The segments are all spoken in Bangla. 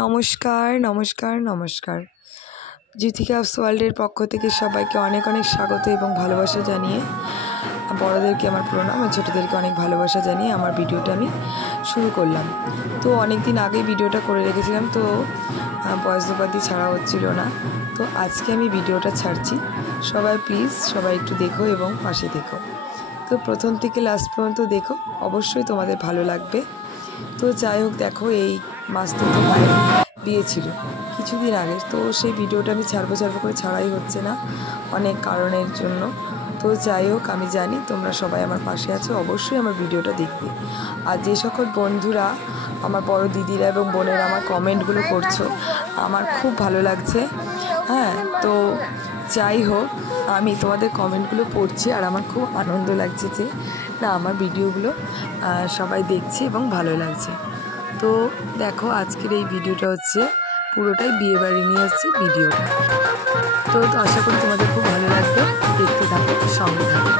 নমস্কার নমস্কার নমস্কার জিথিকাস ওয়ার্ল্ডের পক্ষ থেকে সবাইকে অনেক অনেক স্বাগত এবং ভালোবাসা জানিয়ে বড়দেরকে আমার প্রণাম আর ছোটোদেরকে অনেক ভালোবাসা জানিয়ে আমার ভিডিওটা আমি শুরু করলাম। তো অনেক দিন আগে ভিডিওটা করে রেখেছিলাম, তো ভয়েস ওভার দিয়ে ছাড়া হচ্ছিল না, তো আজকে আমি ভিডিওটা ছাড়ছি। সবাই প্লিজ সবাই একটু দেখো এবং পাশে দেখো। তো প্রথম থেকে লাস্ট পর্যন্ত দেখো, অবশ্যই তোমাদের ভালো লাগবে। তো যাই হোক, দেখো এই মাস তো ভাই বিয়ে ছিল কিছুদিন আগে, তো সেই ভিডিওটা আমি ছাড়বো করে ছাড়াই হচ্ছে না অনেক কারণের জন্য। তো যাই হোক, আমি জানি তোমরা সবাই আমার পাশে আছো, অবশ্যই আমার ভিডিওটা দেখবে। আর যে সকল বন্ধুরা আমার বড় দিদিরা এবং বোনেরা আমার কমেন্টগুলো করছো, আমার খুব ভালো লাগছে। হ্যাঁ, তো যাই হোক, আমি তোমাদের কমেন্টগুলো পড়ছি আর আমার খুব আনন্দ লাগছে যে না, আমার ভিডিওগুলো সবাই দেখছে এবং ভালো লাগছে। তো দেখো, আজকের এই ভিডিওটা হচ্ছে পুরোটাই বিয়েবাড়ি নিয়ে আসছি ভিডিওটা। তো আশা করি তোমাদের খুব ভালো লাগবে, দেখতে থাকো, সঙ্গে থাকো।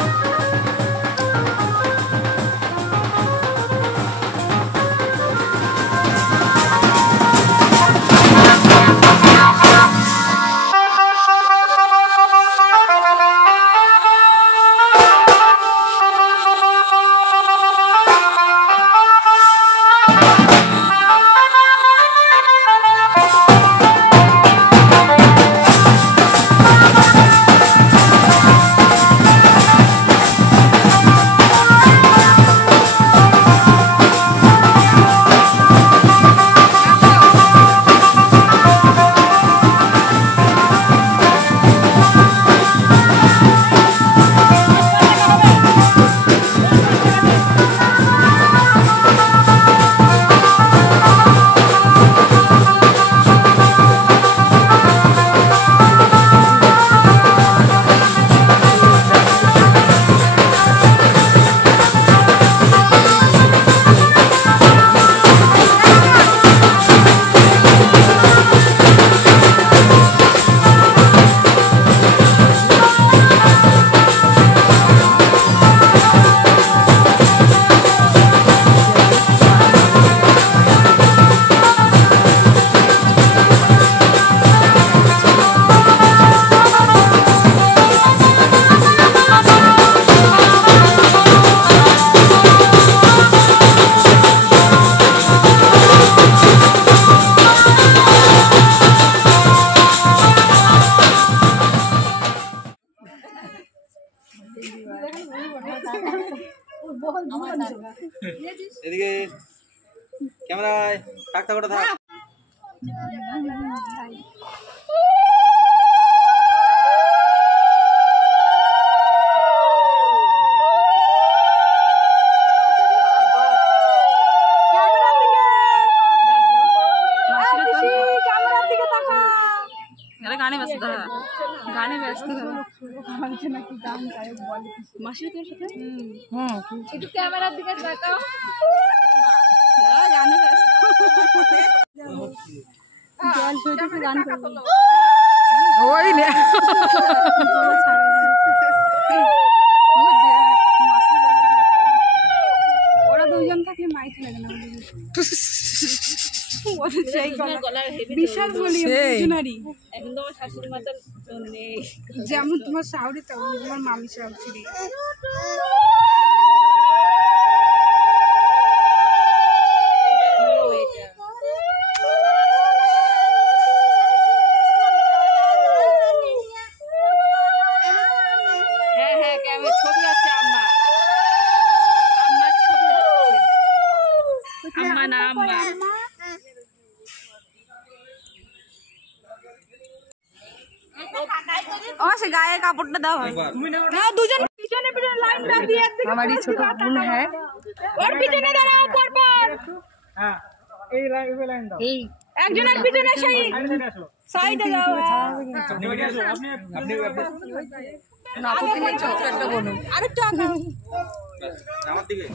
এদিকে ক্যামেরায় থাক থাক থাক। गाने व्यस्त गाने व्यस्त নাকি গান গায়ক বলে মাসি তোর সাথে একটু ক্যামেরার দিকে তাকাও না, গানে ব্যস্ত জল ঝরতেছে, গান করব ওই নে ওরা দুজন থাকলে মাইক লাগে না বিশাল বলি একদম শাশুড়ি মাতার যেমন তোমার শাশুড়ি তেমন তোমার মামি শাশুড়ি। হ্যাঁ হ্যাঁ, ক্যামেরা ছবি আছে, আম্মা ছবি আছে, আম্মা না আম্মা। সে গায়ে কাপড়টা দাও না, দুজন পিছনে পিছনে লাইন দাও দিয়ে একদিকে। আমারই ছোট বোন হ্যাঁ, ওর পিছনে দাঁড়াও পর পর। হ্যাঁ, এই লাইন দাও, এই একজনের পিছনে সেই সাইডে দাও। আপনি না, আপনি ছোট একটা বোন আরেকটা আমার দিকে।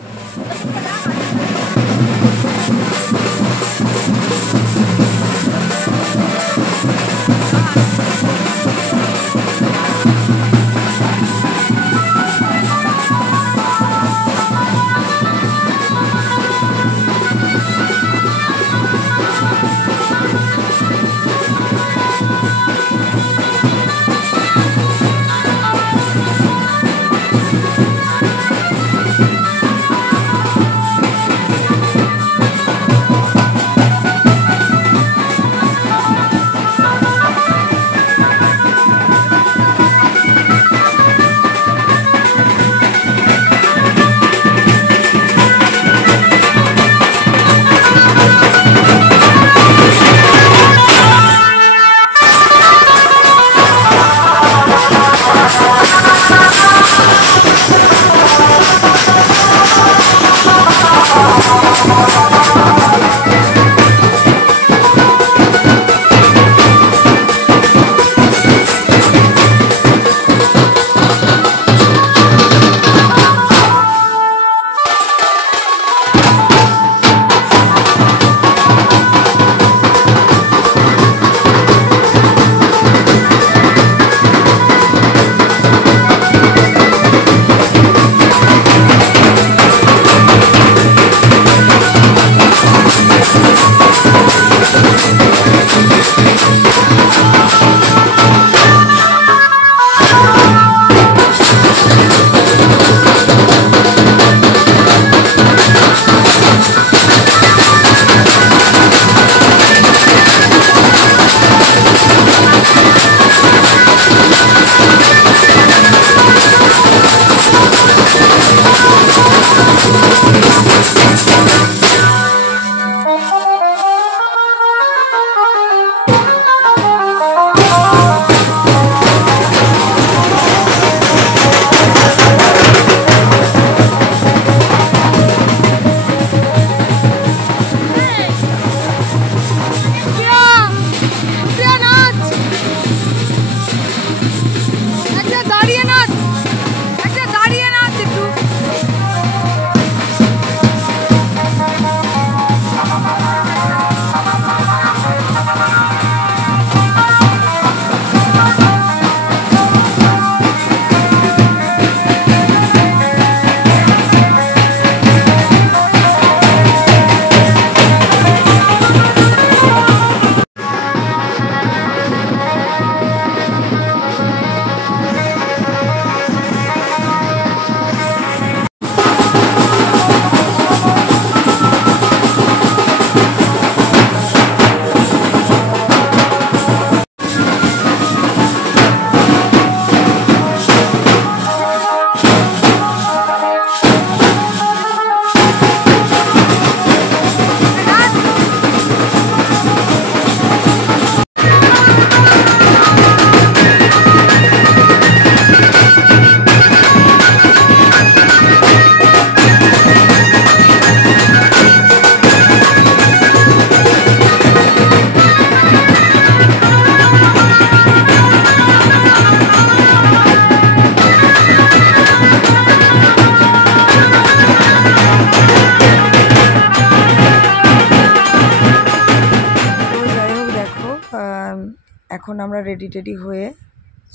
এখন আমরা রেডি টেডি হয়ে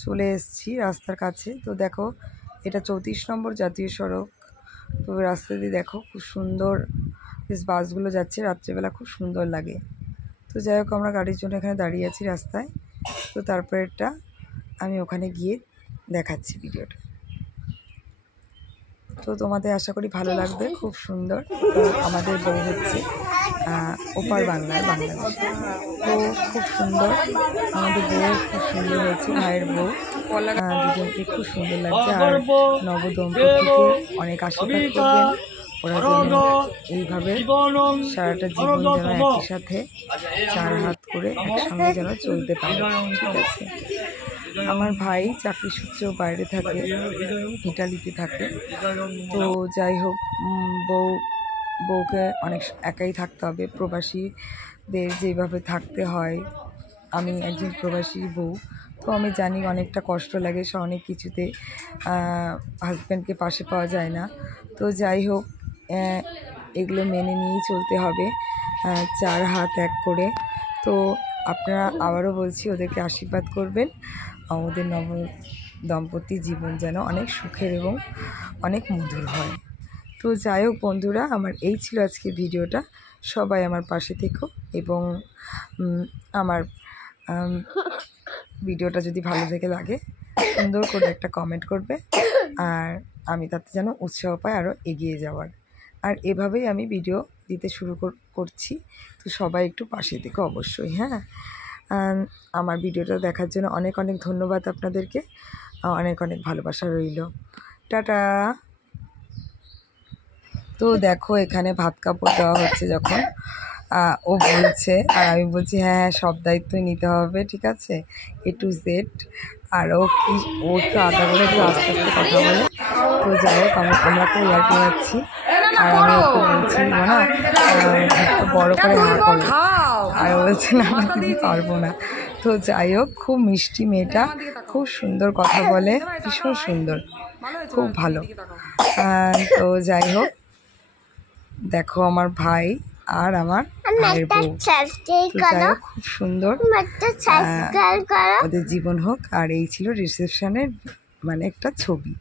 চলে এসেছি রাস্তার কাছে। তো দেখো এটা 34 নম্বর জাতীয় সড়ক। তো রাস্তা দিয়ে দেখো খুব সুন্দর বেশ বাসগুলো যাচ্ছে, রাত্রেবেলা খুব সুন্দর লাগে। তো যাই হোক আমরা গাড়ির জন্য এখানে দাঁড়িয়ে আছি রাস্তায়। তো তারপরেরটা আমি ওখানে গিয়ে দেখাচ্ছি ভিডিওটা। তো তোমাদের আশা করি ভালো লাগবে, খুব সুন্দর। তো আমাদের বউ হচ্ছে ওপার বাংলায়, বাংলাদেশ। তো খুব সুন্দর, আমাদের বউ খুব সুন্দর হয়েছে, ভাইয়ের বউ দুজনকে খুব সুন্দর লাগছে। আর নবদম্পতিকে অনেক আশীর্বাদ করবেন, ওরা যেন এইভাবে সারাটা জীবন যেন একই সাথে 4 হাত করে একসঙ্গে যেন চলতে পারে। ঠিক আছে। আমার ভাই চাকরি সূত্রে বাইরে থাকে, ইটালিতে থাকে। তো যাই হোক বউকে অনেক একাই থাকতে হবে, প্রবাসীদের যেভাবে থাকতে হয়। আমি একজন প্রবাসী বউ, তো আমি জানি অনেকটা কষ্ট লাগে, অনেক কিছুতে হাজব্যান্ডকে পাশে পাওয়া যায় না। তো যাই হোক এগুলো মেনে নিয়েই চলতে হবে, 4 হাত এক করে। তো আপনারা আবারও বলছি ওদেরকে আশীর্বাদ করবেন, ওদের দম্পতি জীবন যেন অনেক সুখের এবং অনেক মধুর হয়। তো যাই হোক বন্ধুরা, আমার এই ছিল আজকে ভিডিওটা। সবাই আমার পাশে থেকো এবং আমার ভিডিওটা যদি ভালো থেকে লাগে সুন্দর করে একটা কমেন্ট করবে, আর আমি তাতে যেন উৎসাহ পাই আরও এগিয়ে যাওয়ার। আর এভাবেই আমি ভিডিও দিতে শুরু করছি। তো সবাই একটু পাশে থেকো অবশ্যই। হ্যাঁ, আমার ভিডিওটা দেখার জন্য অনেক অনেক ধন্যবাদ আপনাদেরকে, অনেক অনেক ভালোবাসা রইল। টাটা। তো দেখো এখানে ভাত কাপড় দেওয়া হচ্ছে যখন ও বলছে, আর আমি বলছি হ্যাঁ সব দায়িত্বই নিতে হবে, ঠিক আছে, A to Z। আর ও একটু আদা করে একটু আস্তে আস্তে কথা বলে। তো যাই হোক আমরা খুব ইয়ার্কি যাচ্ছি, আর আমি ওকে বলছি না একটু বড়ো করে হা করো, আর বলছে না আমি পারবো না। তো যাই হোক খুব মিষ্টি মেয়েটা, খুব সুন্দর কথা বলে, ভীষণ সুন্দর, খুব ভালো। তো যাই হোক দেখো আমার ভাই আর আমার ভাইয়ের বউ, খুব সুন্দর ওদের জীবন হোক। আর এই ছিল রিসেপশনের মানে একটা ছবি।